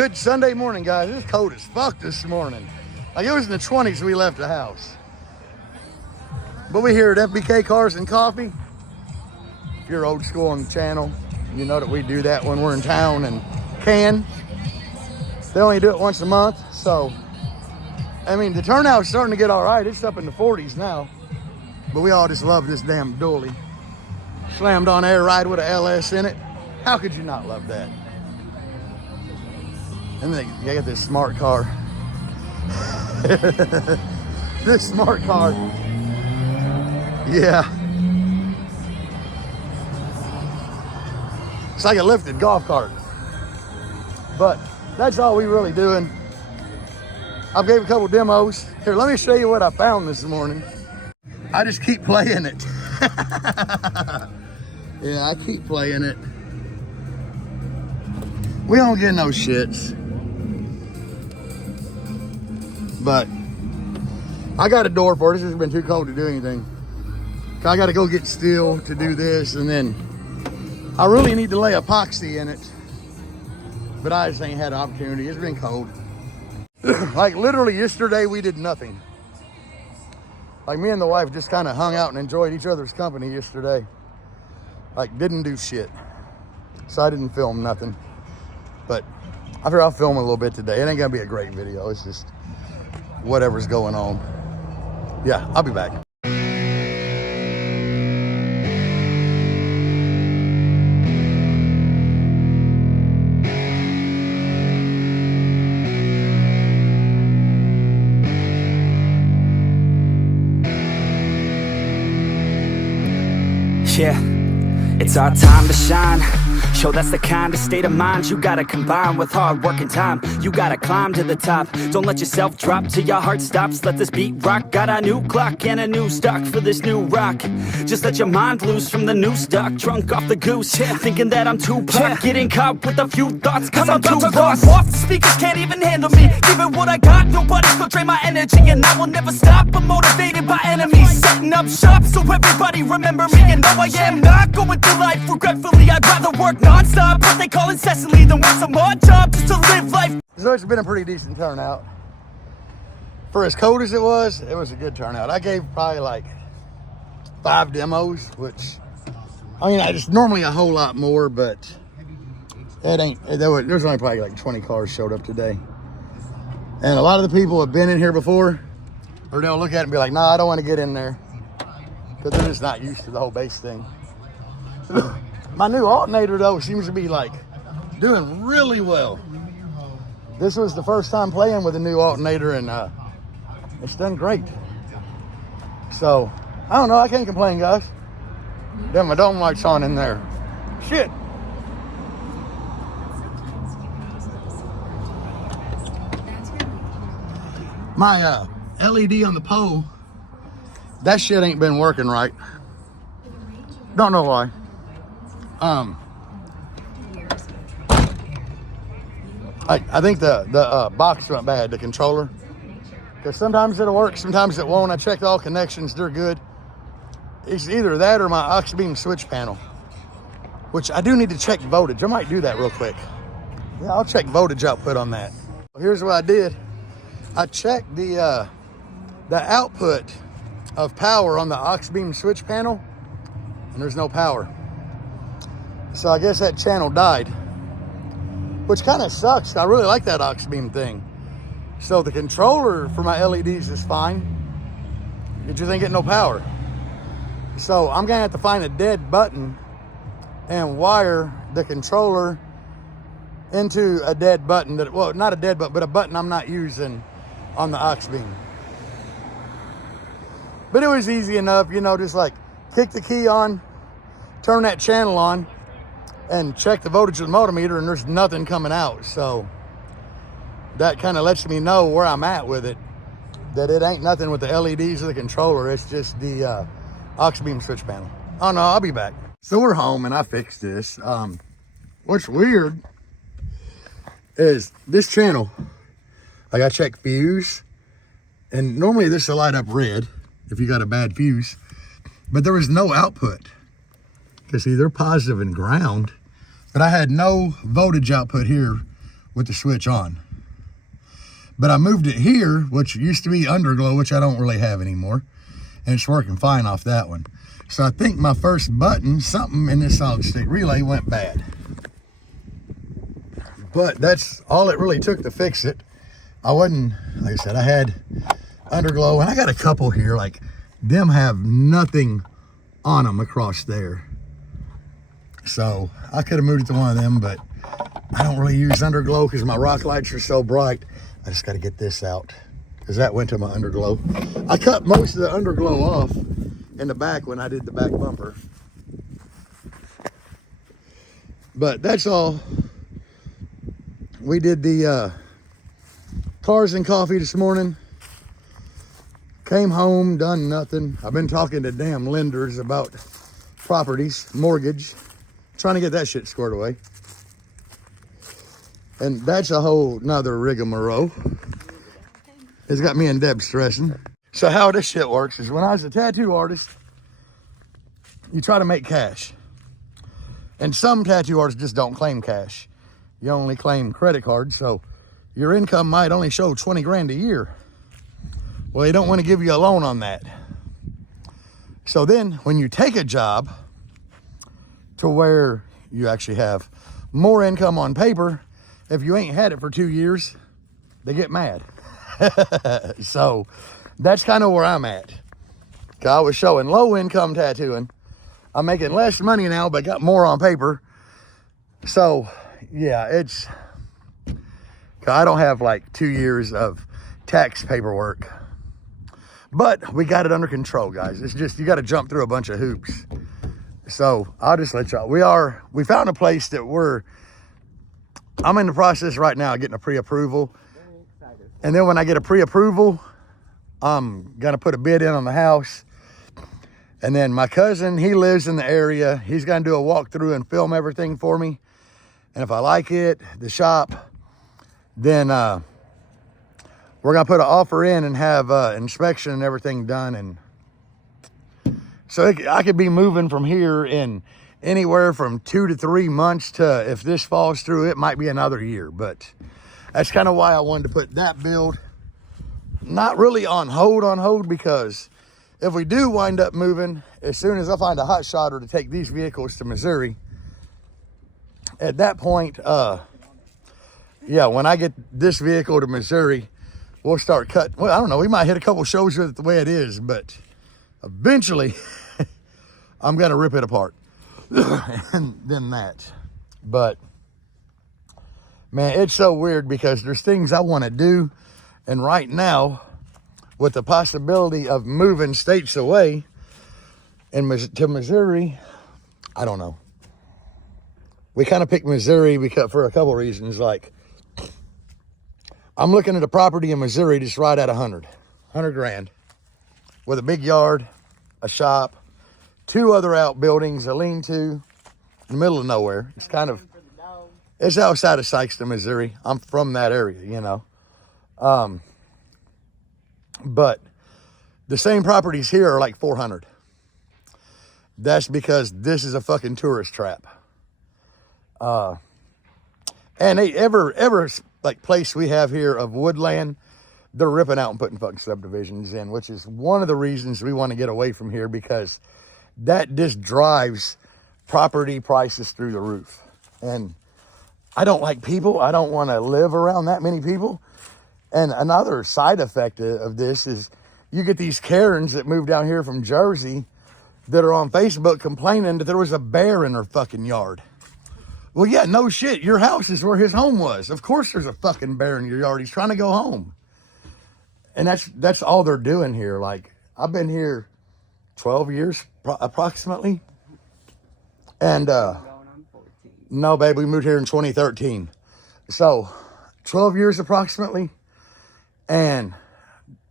Good Sunday morning, guys. It's cold as fuck this morning. Like, it was in the 20s we left the house. But we're here at FBK Cars and Coffee. If you're old school on the channel, you know that we do that when we're in town and can. They only do it once a month, so I mean, the turnout's starting to get all right. It's up in the 40s now. But we all just love this damn dually. Slammed on air ride with a LS in it. How could you not love that? And then you got this smart car. This smart car. Yeah. It's like a lifted golf cart. But that's all we really doing. I've gave a couple demos. Here, let me show you what I found this morning. I just keep playing it. Yeah, I keep playing it. We don't get no shits. But I got a door for it. This has been too cold to do anything. I got to go get steel to do this, and then I really need to lay epoxy in it. But I just ain't had an opportunity. It's been cold. Like literally yesterday we did nothing. Like me and the wife just kind of hung out and enjoyed each other's company yesterday. Like didn't do shit. So I didn't film nothing. But I figure I'll film a little bit today. It ain't gonna be a great video. It's just whatever's going on. Yeah, I'll be back. Yeah, it's our time to shine. Show that's the kind of state of mind you gotta combine with hard work and time. You gotta climb to the top. Don't let yourself drop till your heart stops. Let this beat rock. Got a new clock and a new stock for this new rock. Just let your mind loose from the new stock. Drunk off the goose, thinking that I'm too pop. Getting caught with a few thoughts, cause I'm too lost. Off the speakers can't even handle me. Give it what I got, nobody's gonna drain my energy. And I will never stop, I'm motivated by enemies. Setting up shop so everybody remember me. And no, I am not going through life regretfully. I'd rather work non-stop, what they call incessantly, than work some odd job just to live life. So it's been a pretty decent turnout. For as cold as it was a good turnout. I gave probably like 5 demos, which, I mean, I just normally a whole lot more, but it ain't, there's only probably like 20 cars showed up today. And a lot of the people have been in here before, or they'll look at it and be like, nah, I don't want to get in there. Because they're just not used to the whole bass thing. My new alternator though seems to be like doing really well. This was the first time playing with a new alternator, and it's done great. So I don't know, I can't complain, guys. Damn, my dome light's on in there. Shit. My LED on the pole, that shit ain't been working right. Don't know why. I think the box went bad, the controller. Because sometimes it'll work, sometimes it won't. I checked all connections, they're good. It's either that or my aux beam switch panel, which I do need to check voltage. I might do that real quick. Yeah, I'll check voltage output on that. Here's what I did. I checked the output of power on the aux beam switch panel, and there's no power. So I guess that channel died, which kind of sucks. I really like that aux beam thing. So the controller for my LEDs is fine. It just ain't getting no power. So I'm gonna have to find a dead button and wire the controller into a dead button that, well, not a dead button, but a button I'm not using on the aux beam. But it was easy enough, you know, just like kick the key on, turn that channel on, and check the voltage of the multimeter, and there's nothing coming out. So that kind of lets me know where I'm at with it, that it ain't nothing with the LEDs or the controller. It's just the aux beam switch panel. Oh no, I'll be back. So we're home and I fixed this. What's weird is this channel, like I checked fuse, and normally this will light up red if you got a bad fuse, but there was no output. Because see, they're positive and ground, but I had no voltage output here with the switch on. But I moved it here, which used to be underglow, which I don't really have anymore. And it's working fine off that one. So I think my first button, something in this solid state relay went bad. But that's all it really took to fix it. I wasn't, like I said, I had underglow, and I got a couple here, like them have nothing on them across there. So I could have moved it to one of them, but I don't really use underglow because my rock lights are so bright. I just got to get this out because that went to my underglow. I cut most of the underglow off in the back when I did the back bumper. But that's all. We did the cars and coffee this morning. Came home, done nothing. I've been talking to damn lenders about properties, mortgage, trying to get that shit squared away. And that's a whole nother rigmarole. It's got me and Deb stressing. So how this shit works is when I was a tattoo artist, you try to make cash. And some tattoo artists just don't claim cash. You only claim credit cards, so your income might only show 20 grand a year. Well, they don't want to give you a loan on that. So then when you take a job to where you actually have more income on paper, if you ain't had it for 2 years, they get mad. So that's kind of where I'm at. I was showing low income tattooing. I'm making less money now, but got more on paper. So yeah, I don't have like 2 years of tax paperwork, but we got it under control, guys. It's just, you got to jump through a bunch of hoops. So I'll just let y'all, we found a place that I'm in the process right now of getting a pre-approval. And then when I get a pre-approval, I'm going to put a bid in on the house. And then my cousin, he lives in the area. He's going to do a walkthrough and film everything for me. And if I like it, the shop, then we're going to put an offer in and have inspection and everything done. And so I could be moving from here in anywhere from 2 to 3 months to, if this falls through, it might be another year. But that's kind of why I wanted to put that build not really on hold, because if we do wind up moving, as soon as I find a hot shotter to take these vehicles to Missouri, at that point, yeah, when I get this vehicle to Missouri, we'll start cutting. Well, I don't know, we might hit a couple shows with it the way it is, but eventually I'm going to rip it apart. And then that. But man, it's so weird because there's things I want to do. And right now, with the possibility of moving states away to Missouri, I don't know. We kind of picked Missouri because for a couple reasons. Like, I'm looking at a property in Missouri just right at 100 grand, with a big yard, a shop, 2 other outbuildings, a lean-to, in the middle of nowhere. It's outside of Sykeston, Missouri. I'm from that area, you know. But the same properties here are like 400. That's because this is a fucking tourist trap. And every like place we have here of woodland, they're ripping out and putting fucking subdivisions in, which is one of the reasons we want to get away from here, because that just drives property prices through the roof. And I don't like people. I don't want to live around that many people. And another side effect of this is you get these Karens that move down here from Jersey that are on Facebook complaining that there was a bear in their fucking yard. Well, yeah, no shit. Your house is where his home was. Of course there's a fucking bear in your yard. He's trying to go home. And that's all they're doing here. Like, I've been here 12 years approximately. And no, babe, we moved here in 2013. So 12 years approximately. And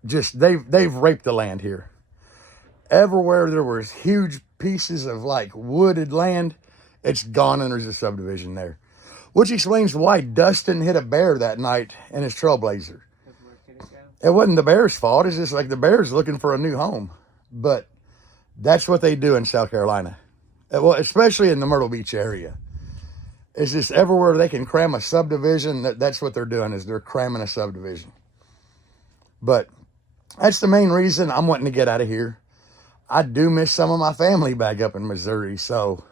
just they've raped the land here. Everywhere there was huge pieces of like wooded land, it's gone and there's a subdivision there. Which explains why Dustin hit a bear that night in his Trailblazer. It wasn't the bear's fault. It's just like the bear's looking for a new home. But that's what they do in South Carolina. Well, especially in the Myrtle Beach area. It's just everywhere they can cram a subdivision, that's what they're doing, is they're cramming a subdivision. But that's the main reason I'm wanting to get out of here. I do miss some of my family back up in Missouri, so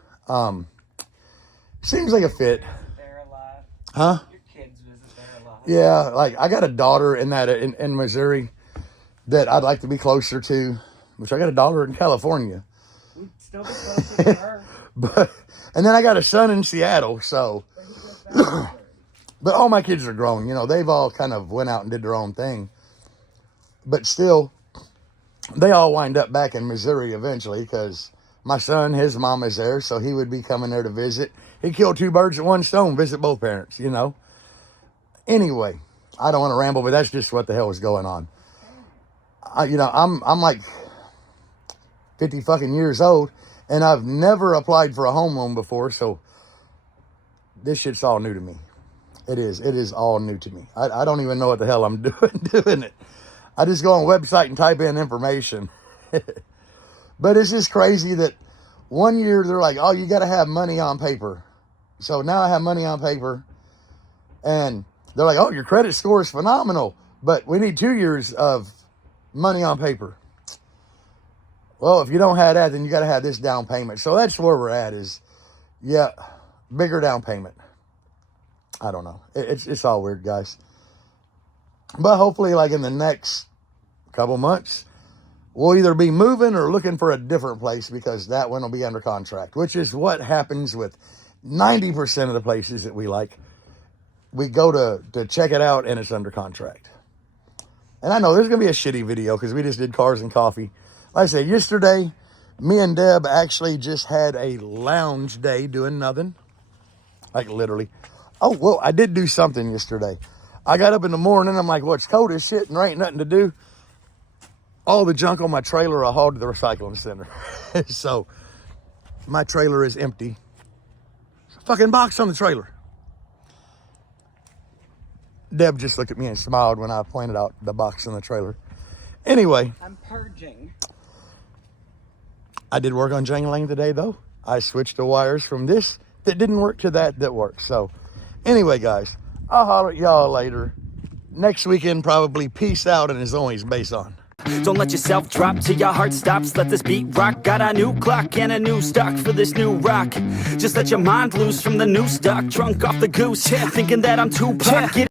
seems like a fit. There a lot. Huh? Your kids visit there a lot. Yeah, like I got a daughter in Missouri that I'd like to be closer to, which I got a daughter in California. We'd still be closer to her. And then I got a son in Seattle, so. But all my kids are grown, you know, they've all kind of went out and did their own thing. But still, they all wind up back in Missouri eventually, because my son, his mom is there, so he would be coming there to visit. He killed two birds with one stone, visit both parents, you know. Anyway, I don't want to ramble, but that's just what the hell is going on. You know, I'm like 50 fucking years old, and I've never applied for a home loan before, so this shit's all new to me. It is all new to me. I don't even know what the hell I'm doing it. I just go on a website and type in information. But it's just crazy that one year they're like, oh, you got to have money on paper. So now I have money on paper, and they're like, oh, your credit score is phenomenal, but we need 2 years of money on paper. Well, if you don't have that, then you got to have this down payment. So that's where we're at, is, yeah, bigger down payment. I don't know. It's all weird, guys. But hopefully, like in the next couple months, we'll either be moving or looking for a different place, because that one will be under contract, which is what happens with 90% of the places that we like. We go to check it out, and it's under contract. And I know there's going to be a shitty video because we just did cars and coffee. Like I said, yesterday, me and Deb actually just had a lounge day doing nothing. Like literally. Oh, well, I did do something yesterday. I got up in the morning. I'm like, well, it's cold as shit and there ain't nothing to do. All the junk on my trailer I hauled to the recycling center. So my trailer is empty. There's a fucking box on the trailer. Deb just looked at me and smiled when I pointed out the box in the trailer. Anyway. I'm purging. I did work on jangling today, though. I switched the wires from this that didn't work to that works. So anyway, guys, I'll holler at y'all later. Next weekend, probably. Peace out, and as always, bass on. Don't let yourself drop till your heart stops. Let this beat rock. Got a new clock and a new stock for this new rock. Just let your mind loose from the new stock. Drunk off the goose, thinking that I'm Tupac.